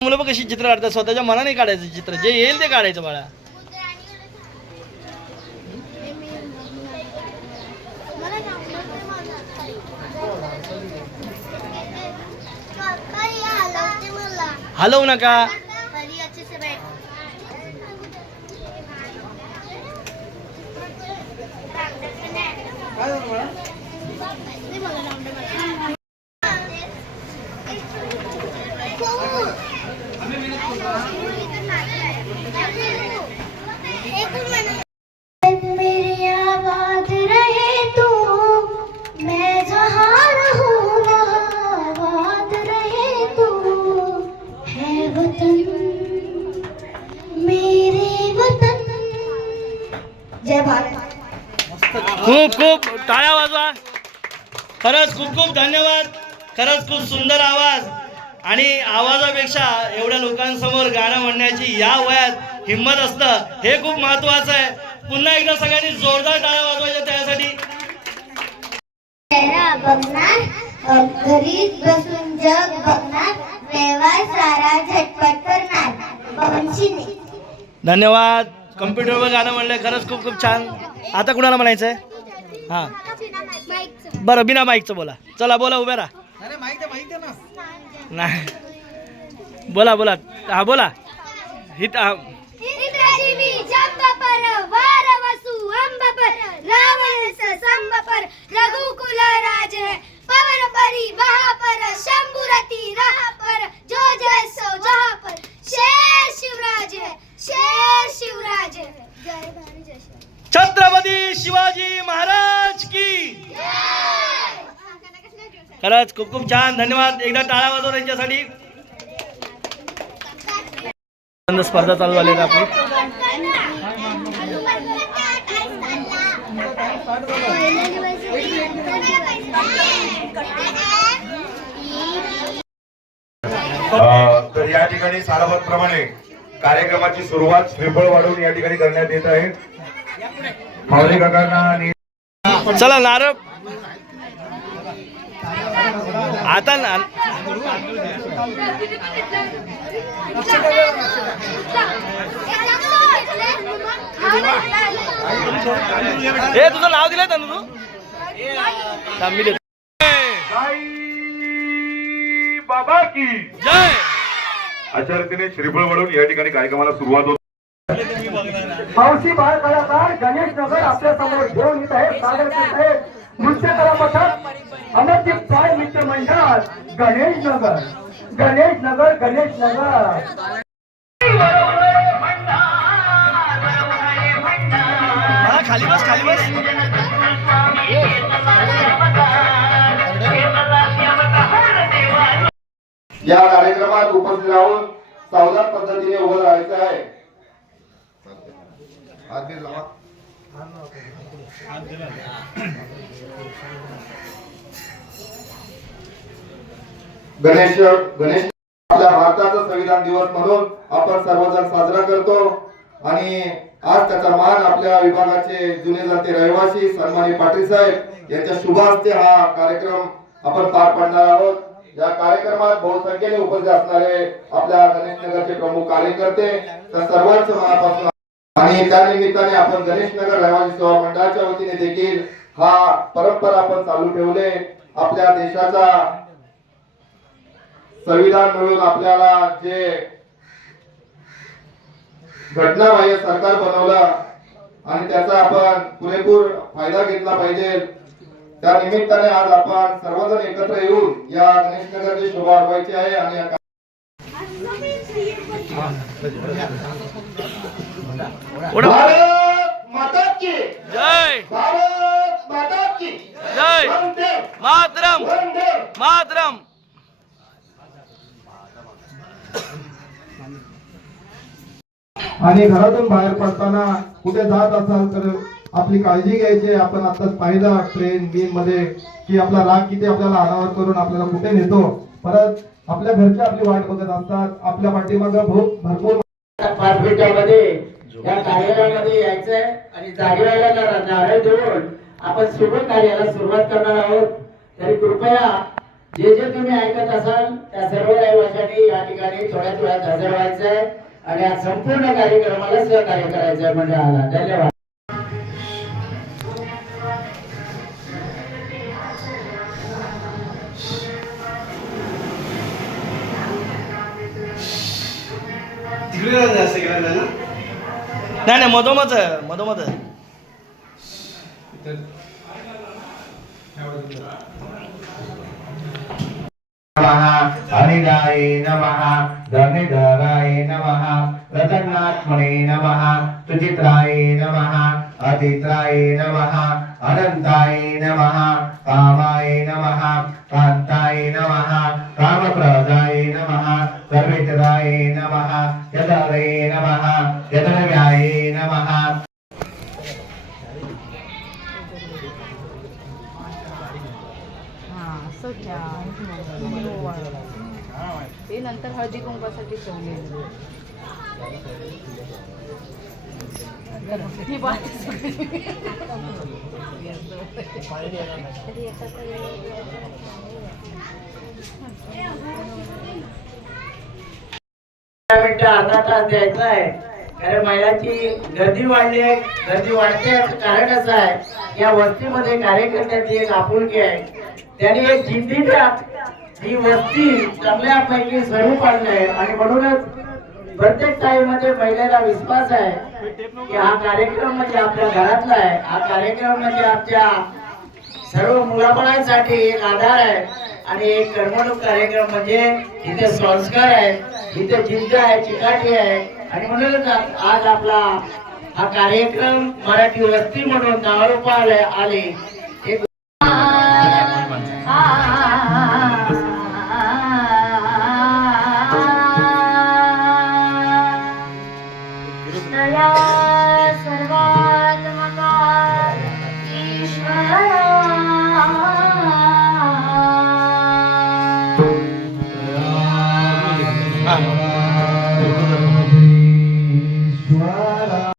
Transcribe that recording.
मुलं बघ कशी चित्र काढतात, स्वतःच्या मनाने काढायचं चित्र, जे येईल ते काढायचं बाळा. हलवू नका. मेरी आवाज रहे तू, मैं जहाँ रहूँ वहाँ आबाद रहे तू, है वतन मेरे वतन. जय भारत. खूप खूप टाळ्या वाजवा. खरंच खूप खूप धन्यवाद. खरंच खूप सुंदर आवाज. आणि आवाजापेक्षा एवढ्या लोकांसमोर गाणं म्हणण्याची या वयात हिंमत असतं, हे खूप महत्वाचं आहे. पुन्हा एकदा सगळ्यांनी जोरदार टाळ्या वाजवायच्या त्यासाठी. बघणार घरीच बसून जग बघणार, व्यवहार सारा झटपट करणार. पवन शिंदे. धन्यवाद. कम्प्युटरवर गाणं म्हणलंय, खरंच खूप खूप छान. आता कुणाला म्हणायचंय? हां बरं, बिना माईकचं बोला. चला बोला, उभ्या राहा. नाही बोला बोला. हा बोला. हित रघुकुल राज है पवन परी वहाँ पर शंभुरति रहा पर जो जय सो जहाँ पर शेर शिवराज है, शेर शिवराज है. जय भारत जय शिव. छत्रपती शिवाजी महाराज की. खरंच खूप खूप छान. धन्यवाद. एकदा टाळ्या वाजवा त्यांच्यासाठी. स्पर्धा चालू झाली आपली. तर या ठिकाणी सालावतप्रमाणे कार्यक्रमाची सुरुवात श्रीफळ वाढून या ठिकाणी करण्यात येत आहे. माऊली काकांना आणि चला नारळ आता ना. हे तुझं नाव दिलंय ना तू. बाबा की जय. अशा रीतीने श्रीफळ वाढून या ठिकाणी कार्यक्रमाला सुरुवात होती. हौशी बाळ कलाकार गणेश नगर आपल्या समोर घेऊन येत आहे. सादर करत आहे नृत्य कला पथक अमरदीप पाय मित्र मंडळ गणेश नगर, गणेश नगर, गणेश नगर. खाली बस, खाली बस. या कार्यक्रमात उपस्थित राहून सावधान पद्धतीने उभं राहायचं आहे. गणेश आपल्या भारताचा संविधान दिवस म्हणून आपण सर्वजण साजरा करतो आणि आज त्याचा मान आपल्या विभागाचे जुने जाते रहिवासी सन्माननीय पाटील साहेब यांच्या शुभ हस्ते हा कार्यक्रम आपण पार पाडणार आहोत. या कार्यक्रमात बहुसंख्येने उपस्थित असणारे आपल्या गणेश नगरचे प्रमुख कार्यकर्ते तर सर्वांचं मनापासून आणि त्या निमित्ताने आपण गणेश नगर रहिवासी सेवा मंडळाच्या वतीने देखील हा परंपरा आपण चालू ठेवले. आपल्या देशाचा संविधान मिळून आपल्याला जे घटनाबाह्य सरकार बनवलं आणि त्याचा आपण पुरेपूर फायदा घेतला पाहिजे. त्या निमित्ताने आज आपण सर्वजण एकत्र येऊन या गणेश नगरची शोभा वाढवायची आहे आणि भारत माता की जय. भारत माता की जय. मातरम, मातरम. आणि घरातून बाहेर पडताना कुठे जात असाल तर आपली काळजी घ्यायची आहे. आपण आताच पाहिलं ट्रेन बिन मध्ये की आपला राग किती आपल्याला अनावर करून आपल्याला कुठे नेतो. परत आपल्या घरचे आपली वाट बघत असतात. आपल्या पाठीमागं भरपूर पाचमिनिटामध्ये या कार्यालयामध्ये यायचंय आणि जागेला नारळ देऊन आपण शुभ कार्याला सुरुवात करणार आहोत. तरी कृपया जे जे तुम्ही ऐकत असाल त्या सर्व रहिवाशांनी या ठिकाणी थोड्या थोड्यात हजर व्हायचंय आणि या संपूर्ण कार्यक्रमाला सहकार्य करायचंय मंडळाला. धन्यवाद. नाही नाही मधोमध मधोमध हरिदाय नमः धरणीधराय नमः प्रसन्नात्मने नमः सुचित्राय नमः अतित्राय नमः अनंताय नमः कामाय नमः कांताय नमः कामप्रदाय नमः सर्वेश्वराय नमः यदाय नमः यदनव्याय नमः. ते नंतर हळदी कुंकवासाठी ठेवलेलं. ती बात मिनिटं अर्धा तास द्यायचा आहे. कारण महिलांची गर्दी वाढली आहे. गर्दी वाढते याचं कारण असं आहे या वस्तीमध्ये कार्यकर्त्यांची एक आपुलकी आहे. त्यांनी एक जिद्दीच्या ही वस्ती चांगल्यापैकी स्वरूप आणलंय आणि म्हणूनच प्रत्येक ताईमध्ये महिलेला विश्वास आहे की हा कार्यक्रम म्हणजे आपल्या घरातला आहे. हा कार्यक्रम म्हणजे आमच्या सर्व मुलाबाळांसाठी एक आधार आहे आणि एक करमणूक कार्यक्रम म्हणजे इथे संस्कार आहे, इथे जिद्द आहे, चिकाटी आहे आणि म्हणूनच आज आपला हा कार्यक्रम मराठी वस्ती म्हणून नावारूपाला आले